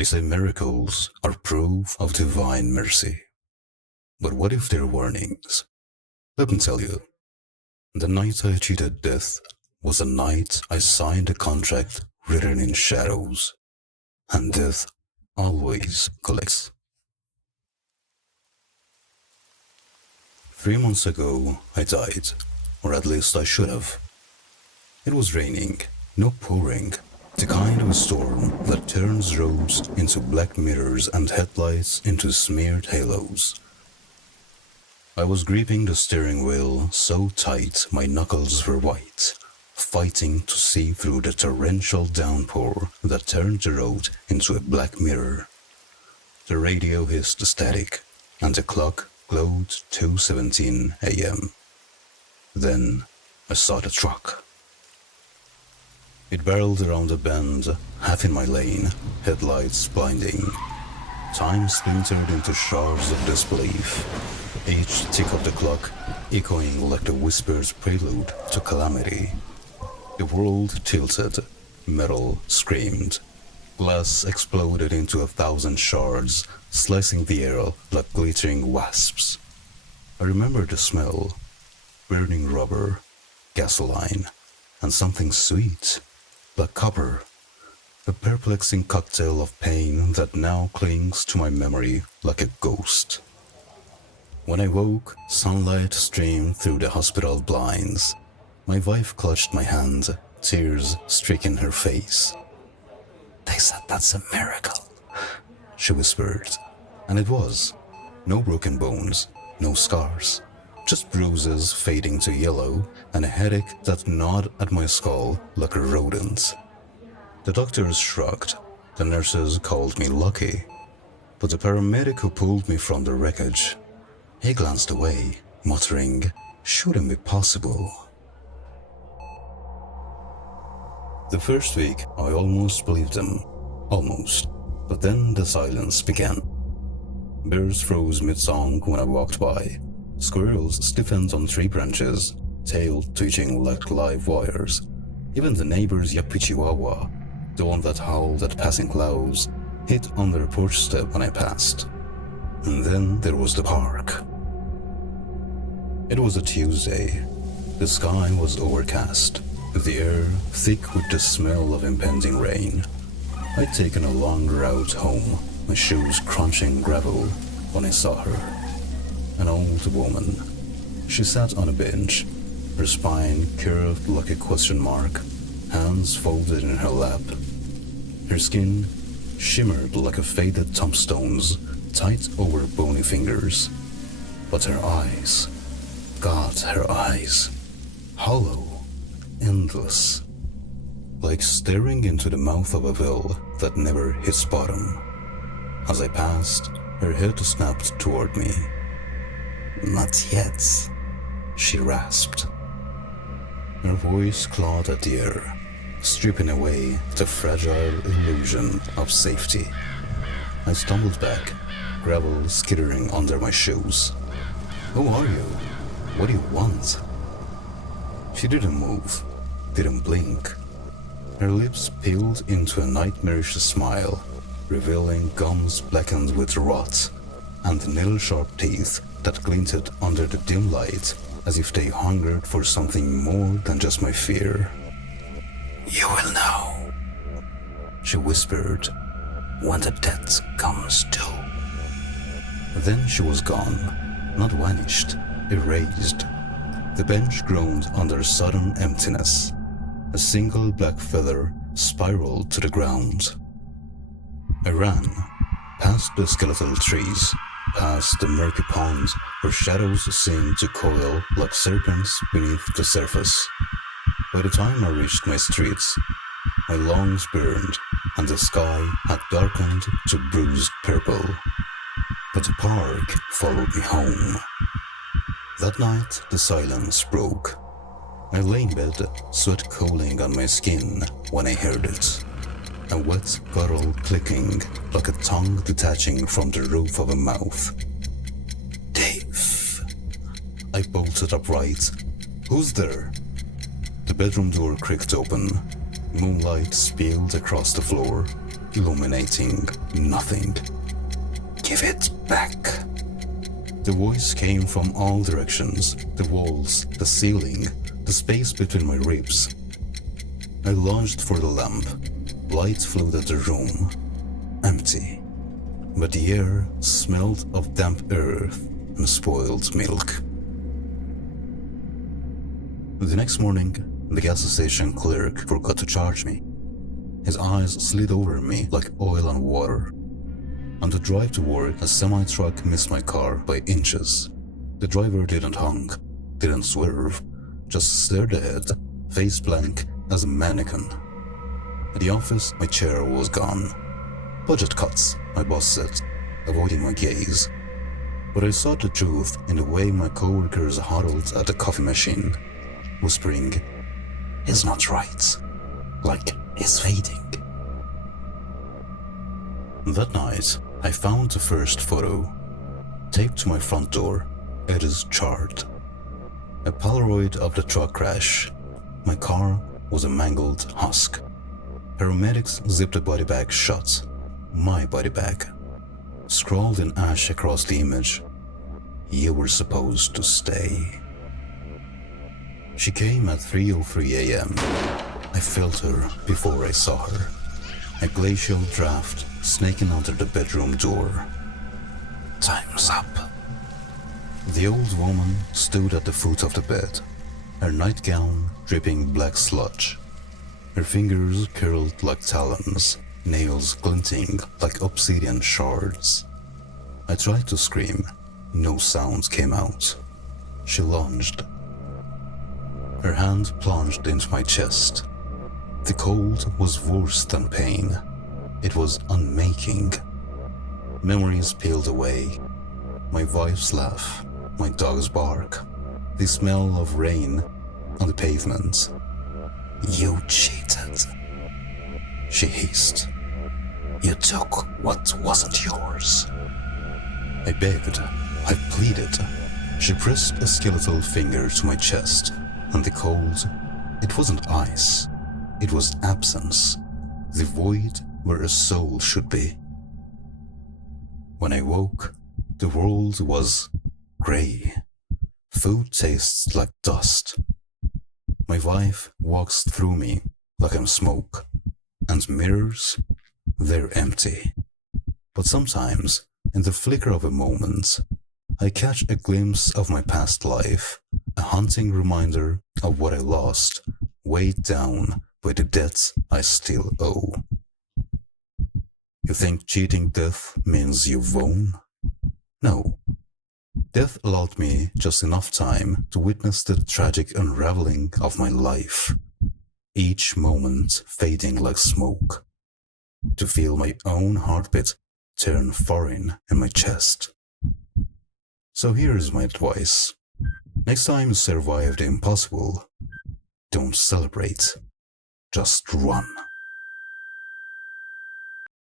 They say miracles are proof of divine mercy. But what if they're warnings? Let me tell you, the night I cheated death was the night I signed a contract written in shadows, and death always collects. 3 months ago, I died, or at least I should have. It was raining, no pouring, the kind of storm that turns roads into black mirrors and headlights into smeared halos. I was gripping the steering wheel so tight my knuckles were white, fighting to see through the torrential downpour that turned the road into a black mirror. The radio hissed static, and the clock glowed 2:17 a.m. Then I saw the truck. It barreled around a bend, half in my lane, headlights blinding. Time splintered into shards of disbelief, each tick of the clock echoing like the whispered prelude to calamity. The world tilted, metal screamed, glass exploded into 1,000 shards, slicing the air like glittering wasps. I remember the smell, burning rubber, gasoline, and something sweet, like copper, a perplexing cocktail of pain that now clings to my memory like a ghost. When I woke, sunlight streamed through the hospital blinds. My wife clutched my hand, tears streaking her face. "They said that's a miracle," she whispered. And it was. No broken bones, no scars, just bruises fading to yellow and a headache that gnawed at my skull like a rodent. The doctors shrugged, the nurses called me lucky, but the paramedic who pulled me from the wreckage, he glanced away, muttering, "Shouldn't be possible." The first week, I almost believed them. Almost. But then the silence began. Birds froze mid-song when I walked by. Squirrels stiffened on tree branches, tail twitching like live wires. Even the neighbor's yappy chihuahua, the one that howled at passing clouds, hit on the porch step when I passed. And then there was the park. It was a Tuesday. The sky was overcast, the air thick with the smell of impending rain. I'd taken a long route home, my shoes crunching gravel, when I saw her. An old woman. She sat on a bench, her spine curved like a question mark, hands folded in her lap. Her skin shimmered like a faded tombstones, tight over bony fingers. But her eyes, God, her eyes, hollow, endless, like staring into the mouth of a well that never hits bottom. As I passed, her head snapped toward me. "Not yet," she rasped. Her voice clawed at the air, stripping away the fragile illusion of safety. I stumbled back, gravel skittering under my shoes. "Who are you? What do you want?" She didn't move, didn't blink. Her lips peeled into a nightmarish smile, revealing gums blackened with rot, and needle-sharp teeth that glinted under the dim light as if they hungered for something more than just my fear. "You will know," she whispered, "when the death comes too." Then she was gone, not vanished, erased. The bench groaned under sudden emptiness. A single black feather spiraled to the ground. I ran, past the skeletal trees, past the murky pond where shadows seemed to coil like serpents beneath the surface. By the time I reached my streets, my lungs burned and the sky had darkened to bruised purple. But the park followed me home. That night, the silence broke. I lay in bed, sweat cooling on my skin when I heard it. A wet puddle clicking like a tongue detaching from the roof of a mouth. "Dave." I bolted upright. "Who's there?" The bedroom door creaked open. Moonlight spilled across the floor. illuminating nothing. "Give it back." The voice came from all directions, the walls, the ceiling, the space between my ribs. I lunged for the lamp. Light flooded the room. Empty. But the air smelled of damp earth and spoiled milk. The next morning, the gas station clerk forgot to charge me. His eyes slid over me like oil on water. On the drive to work, a semi-truck missed my car by inches. The driver didn't honk, didn't swerve, just stared ahead, face blank as a mannequin. At the office, my chair was gone. "Budget cuts," my boss said, avoiding my gaze. But I saw the truth in the way my coworkers huddled at the coffee machine, whispering, "He's not right. Like, he's fading." That night, I found the first photo, taped to my front door, edges charred. A Polaroid of the truck crash. My car was a mangled husk. Paramedics zipped the body bag shut. My body bag. Scrawled in ash across the image, "You were supposed to stay." She came at 3:03 a.m. I felt her before I saw her. A glacial draft snaking under the bedroom door. "Time's up." The old woman stood at the foot of the bed, her nightgown dripping black sludge. Her fingers curled like talons, nails glinting like obsidian shards. I tried to scream. No sound came out. She lunged. Her hand plunged into my chest. The cold was worse than pain. It was unmaking. Memories peeled away. My wife's laugh, my dog's bark, the smell of rain on the pavement. "You cheated," she hissed. "You took what wasn't yours." I begged. I pleaded. She pressed a skeletal finger to my chest, and the cold, it wasn't ice. It was absence, the void where a soul should be. When I woke, the world was grey. Food tastes like dust. My wife walks through me like I'm smoke, and mirrors, they're empty. But sometimes, in the flicker of a moment, I catch a glimpse of my past life, a haunting reminder of what I lost, weighed down by the debts I still owe. You think cheating death means you've won? No. Death allowed me just enough time to witness the tragic unraveling of my life, each moment fading like smoke, to feel my own heartbeat turn foreign in my chest. So here's my advice. Next time you survive the impossible, don't celebrate, just run.